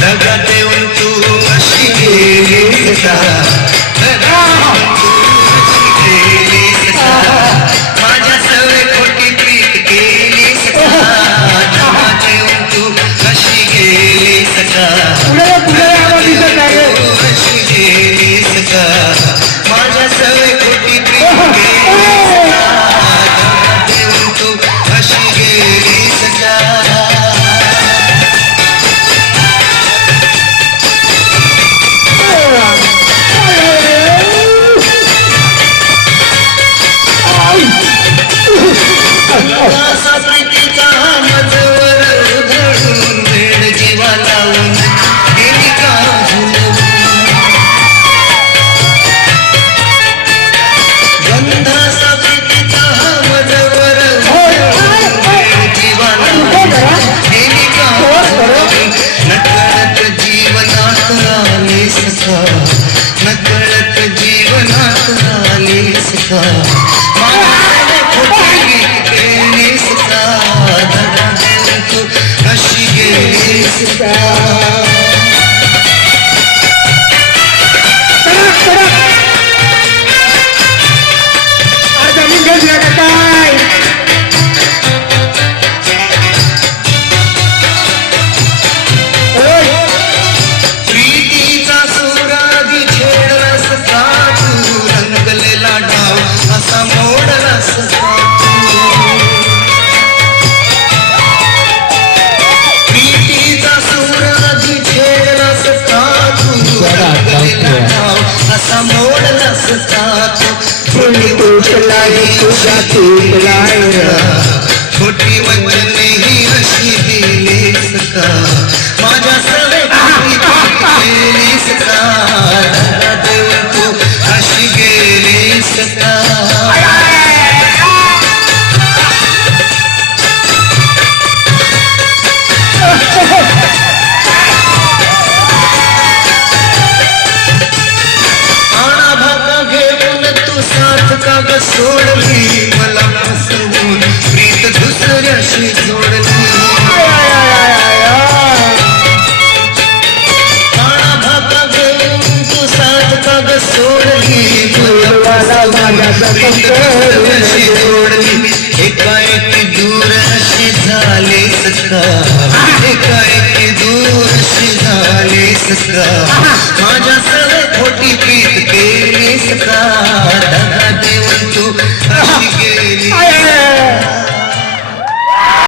दगा देऊन तू अशी गेलीस का माझ्या सवय खोटी प्रीत केलीस का दगा देऊन तू अशी गेलीस का अशी गेलीस का माझ्या सवय खोटी प्रीत केलीस का दगा देऊन तू अशी गेलीस का प्रीतीचा मजवर उधळून वेळ जीवा लावून गेली का गंधासा प्रीतीचा मजवर उधळून वेळ जीवा लावून गेली का नकळत जीवनात आलीस का नकळत जीवनात आलीस का अशी गेलीस का प्रीतीचा सुरागी छेडलास का तू रंगलेला डाव असा मोडलास का असा मोडलास का छोटी छोटी वचने ही अशी दिलीस का माझ्या सवय गेलीस का दगा देऊन तू अशी गेलीस का सोडली मला फसवून प्रीत दुसऱ्याशी जोडली काळा भाका घेऊन तू साथ का ग सोडली मला प्रीत दुसऱ्याशी जोडली एकाएकी दूर अशी झालीस का एकाएकी दूर अशी झालीस का माझ्या सवय खोटी प्रीत केलीस का दगा देऊन तू